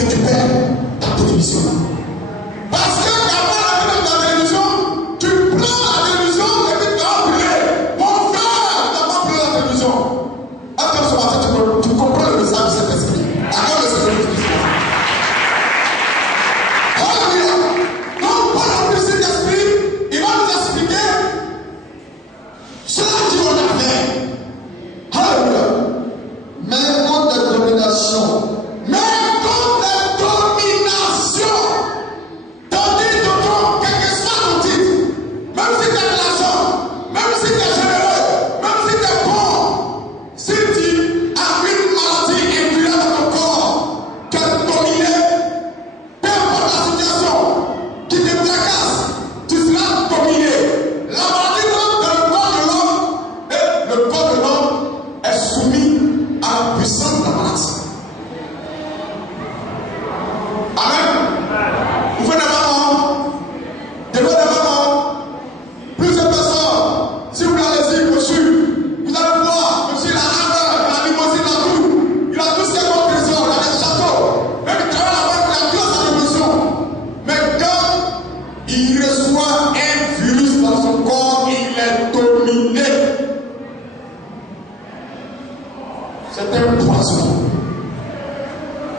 récupères ta télévision. Parce que avant la vie de ta télévision, tu prends la télévision et puis tu vas brûler. Mon frère, tu n'as pas brûlé la télévision. Après ce matin, tu comprends le message de cet esprit. Accorde le Seigneur Christ. Alléluia. Donc, Paul a pris cet esprit, il va nous expliquer cela qui on a fait. Alléluia. Mais contre la domination. Mais contre la domination. Tandis que quel que soit ton titre, même si tu es de l'argent, même si tu es généreux, même si tu es bon, si tu as une maladie influente dans ton corps, tu es dominé, peu importe la situation qui te tracasse, tu seras dominé. La maladie rentre dans le corps de l'homme et le corps de l'homme est soumis à la puissance de la maladie. Amen. Vous faites des mamans, plusieurs personnes. Si vous allez-y, monsieur, vous allez voir, monsieur, la haveur, la limousine, la tout. Il a tout ce qu'il y a comme trésor, il a des châteaux. Même il travaille avec la classe à l'émission. Mais quand il reçoit un virus dans son corps, il est dominé. C'est un poison.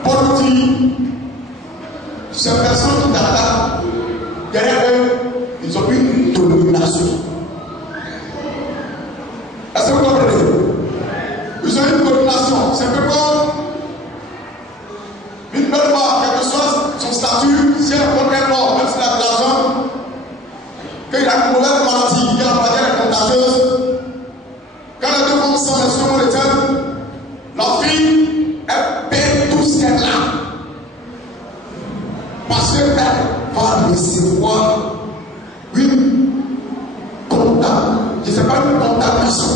Paul dit, ces personnes qui t'attaquent, derrière eux, ils ont une domination. Est-ce que vous comprenez? Ils ont une domination. C'est un peu comme une belle femme, quel que soit son statut, si elle rencontre un homme, même s'il a de l'argent, qu'il a une mauvaise maladie, il a la maladie elle est contagieuse. Quand les deux femmes sont les seconds l'éternel, la fille, elle paie tout ce qu'elle a. Parce qu'elle va recevoir une condamnation. Je ne sais pas, une condamnation.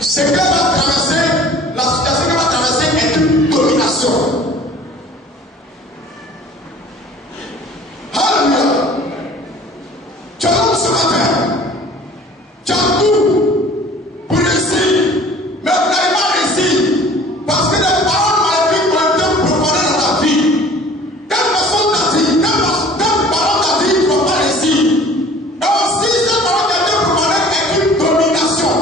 Ce qu'elle va traverser, la situation qu'elle va traverser est une domination. Alléluia. Tu as l'homme ce matin. Tu as tout pour réussir. Mais vous n'avez pas réussi. Parce que les paroles maléfiques ont été profanées dans ta vie. Quelle personne t'a dit, quelle parole t'a dit, tu ne vas pas réussir. Et aussi, cette parole qui a été profanée est une domination.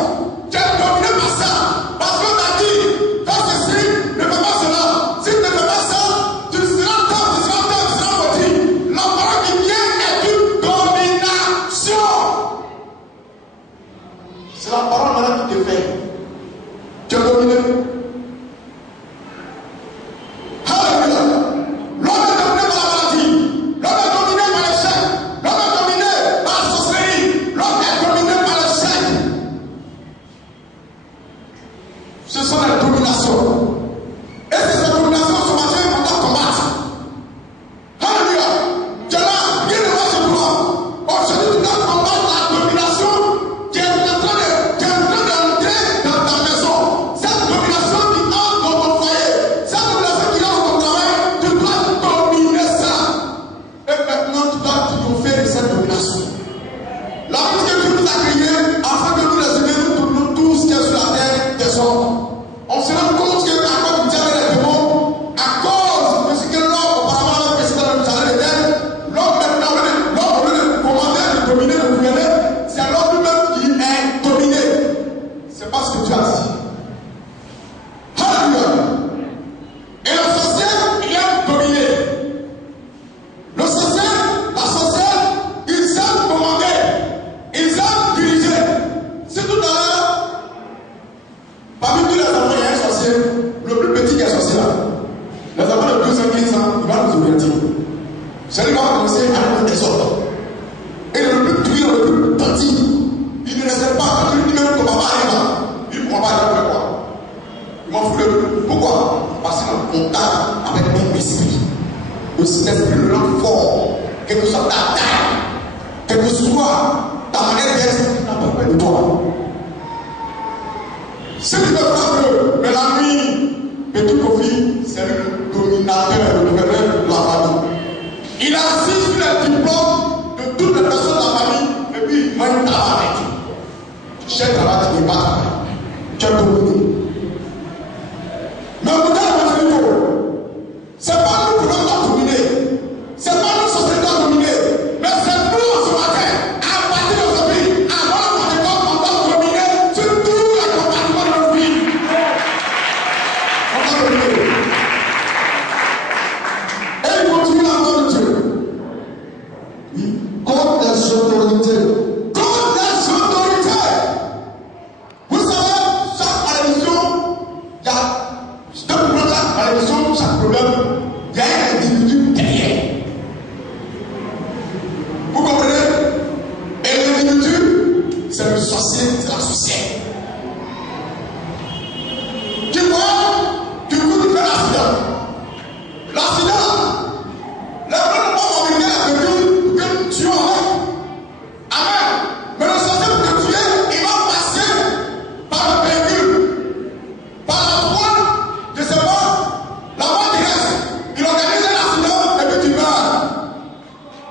Tu es dominé par ça. Parce qu'on t'a dit, fais ceci, ne fais pas cela. Si tu ne fais pas ça, tu seras tort, tu seras maudit. La parole qui vient est une domination. C'est la parole malade qui te fait. Tu es dominé. Alléluia. L'homme est dominé par la maladie. L'homme est dominé par l'échec. L'homme est dominé par la sorcellerie. L'homme est dominé par l'échec. Ce sont les dominations. Et c'est ces dominations ce matin qu'on doit combattre. Alléluia. Tu es là, rien ne va chez toi. Aujourd'hui, tu dois combattre la domination qui est en train d'entrer dans ta maison. Cette domination qui entre dans ton foyer. Cette domination qui entre dans ton travail. Tu dois dominer ça. Et maintenant, tu dois triompher de cette domination. La vie que Dieu nous a créée, afin que nous les humains, nous tournons tout ce qui est sur la terre des hommes. On se rend compte que à cause du diable et des démons, à cause de ce que l'homme auparavant avait fait dans le jardin d'Éden, l'homme maintenant, l'homme au lieu de commander, de dominer, de gouverner, c'est l'homme lui-même qui est dominé. C'est pas ce que Dieu a dit. Alléluia. Et la sorcière, il est dominé. Le sorcier, la sorcière, ils aiment commander, ils aiment diriger. C'est tout à l'heure. Parmi tous les enfants, il y a un sorcier, le plus petit qui est sorcier là. Les enfants de 12 ans, 15 ans, il va nous ouvertir. Celui qui va commencer à nous des ordres. Et le plus puissant, le plus petit, il ne laisse pas, il dit même que papa arrive là. Il ne prend pas, il va faire quoi? Il m'en fout de lui. Pourquoi? Parce qu'il est en contact avec mon esprit. L'esprit le rend fort. Quelle que soit ta taille, quelle que soit ta manière d'être, il n'a pas peur de toi. C'est lui qui frappe, mais la nuit, Petit Kofi, c'est le dominateur, le gouverneur de la famille. Il assiste sur les diplômes de toutes les personnes de la famille, et puis il va une travail. Chef travail, tu n'es pas travail. Tu es dominé. Mais vous avez votre niveau. c'est le sorcier, c'est la sorcière. Tu vois, du coup, tu fais l'accident. L'accident, le bon homme américain a prévu que tu en es. Amen. Mais le sorcier pour te tuer, il va passer par le véhicule, par la voie de ce monde, la voie terrestre. Il organise un accident et puis tu meurs.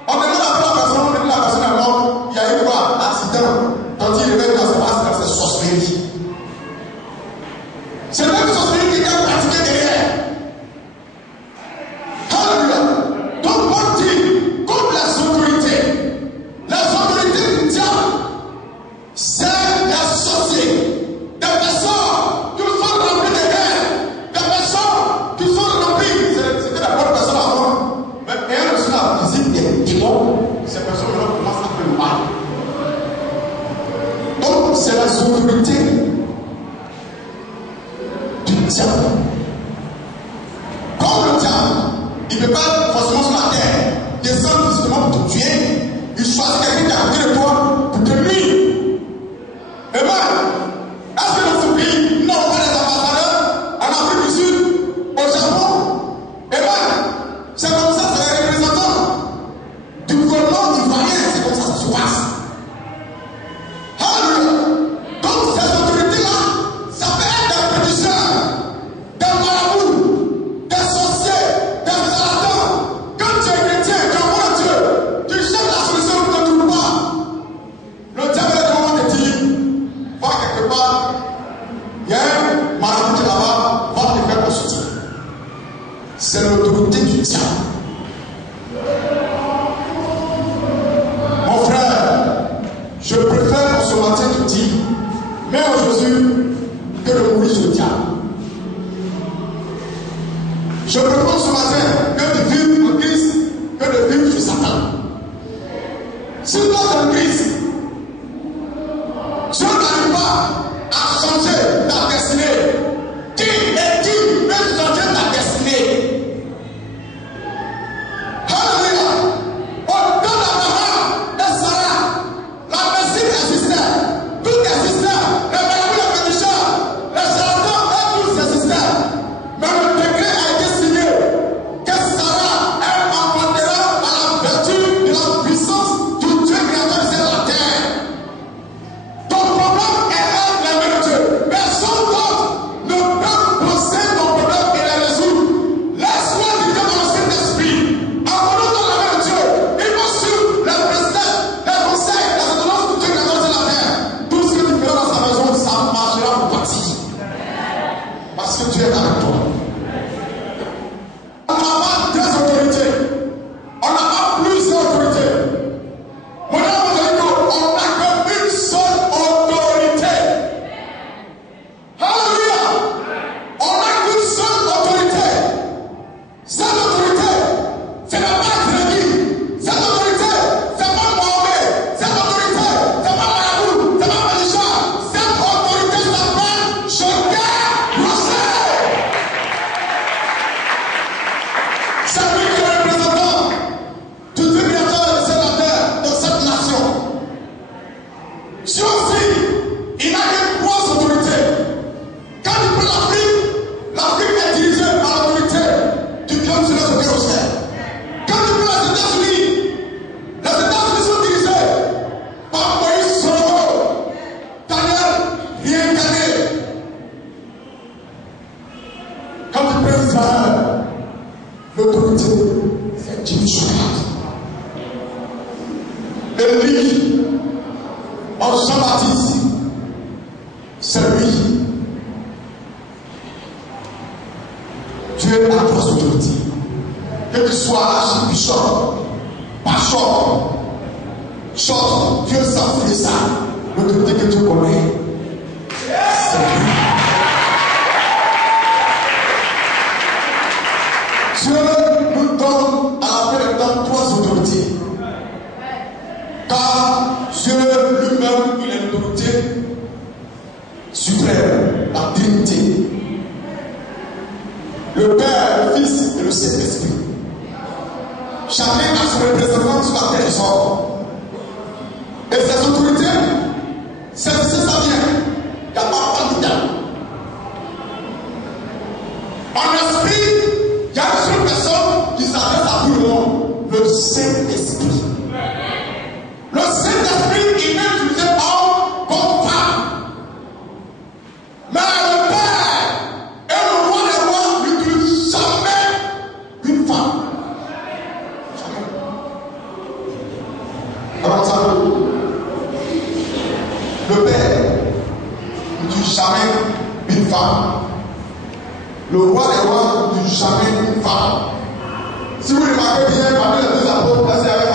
On demande à la personne est morte, il y a eu quoi? Accident. Quand il réveille dans c'est sorcellerie. C'est même sorcellerie qui est pratiquée derrière. Alléluia. Donc, on dit, comme les autorités du diable, c'est des sorciers, des personnes qui sont remplies de haine, des personnes qui sont remplies. C'était la bonne personne avant, mais elle reçoit la visite des démons. Ces personnes-là commencent à faire mal. Donc, c'est les autorités du diable. Comme le diable, il ne peut pas forcément sur la terre descendre justement pour te tuer. Il choisit quelqu'un qui est à côté de toi pour te nuire. Amen. Est-ce que dans ce pays, nous n'avons pas des ambassadeurs en Afrique du Sud, au Japon? Amen. C'est comme ça, c'est les représentants du gouvernement ivoirien, c'est comme ça que ça se passe. Alléluia. Donc ces autorités-là, ça peut être des pétisseurs, des marabouts, des sorciers, des charlatans. Quand tu es chrétien, tu envoies Dieu, tu cherches la solution pour ne trouves pas. Le diable est comment te dit, va quelque part, il y a un marabout qui est là-bas, va te faire consulter. C'est l'autorité du diable. Mon frère, je préfère ce matin te dire, mais en Jésus, que de mourir sur le diable. Je préfère ce matin que de vivre en Christ, que de vivre sur Satan. Si toi es en Christ, Dieu n'arrive pas à changer ta destinée. Qui est-il peut changer ta destinée? Alléluia. Au-delà d'Abraham et Sarah, la médecine existait. Tout existait. Les maladies, les pécheurs, les charlatans, et tous existaient. Mais le décret a été signé que Sarah, elle apportera à la vertu de la puissance du Dieu créateur du ciel et de la terre. Ton problème est entre les mains de Dieu. Personne d'autre ne peut poser ton problème et les résoudre. Laisse-moi dire dans le Saint-Esprit. Abandonne dans la main de Dieu. Il faut suivre les préceptes, les conseils, les ordonnances du Dieu créateur du ciel et de la terre. Tout ce que tu feras dans sa maison, ça marchera pour partir. Parce que Dieu est avec toi. On n'a pas deux autorités. On n'a pas plusieurs autorités. Mon âme me dit qu'on n'a qu'une seule autorité. Alléluia. On n'a qu'une seule autorité. Cette autorité, ce n'est pas Grégory. Cette autorité, ce n'est pas Mohamed. Cette autorité, ce n'est pas Marabout. Ce n'est pas Malisha. Cette autorité s'appelle Joker Rocher. C'est lui qui est le représentant du Dieu créateur de cette terre, de cette nation. Dieu aussi, il n'a que trois autorités. Quand il prend l'Afrique est dirigée par l'autorité du clan sur le Rocher. Quand il prend les États-Unis sont dirigés par Moïse Soro, Daniel réincarné. Quand il prend Israël, l'autorité, c'est Dieu Shabbat. Élie, en Jean-Baptiste, c'est lui. Dieu a trois autorités. Que tu sois archibishop, pastor, chante, Dieu s'en fait ça. L'autorité que tu connais, c'est lui. Dieu nous donne à la fin des temps trois autorités. Car Dieu lui-même, il est l'autorité suprême, la Trinité. Le Père, le Fils et le Saint-Esprit. Chacun a son représentant sur la terre du sol. Et ces autorités Le père ne tue jamais une femme. Le roi des rois ne tue jamais une femme. Si vous remarquez bien, parmi les deux apôtres, c'est avec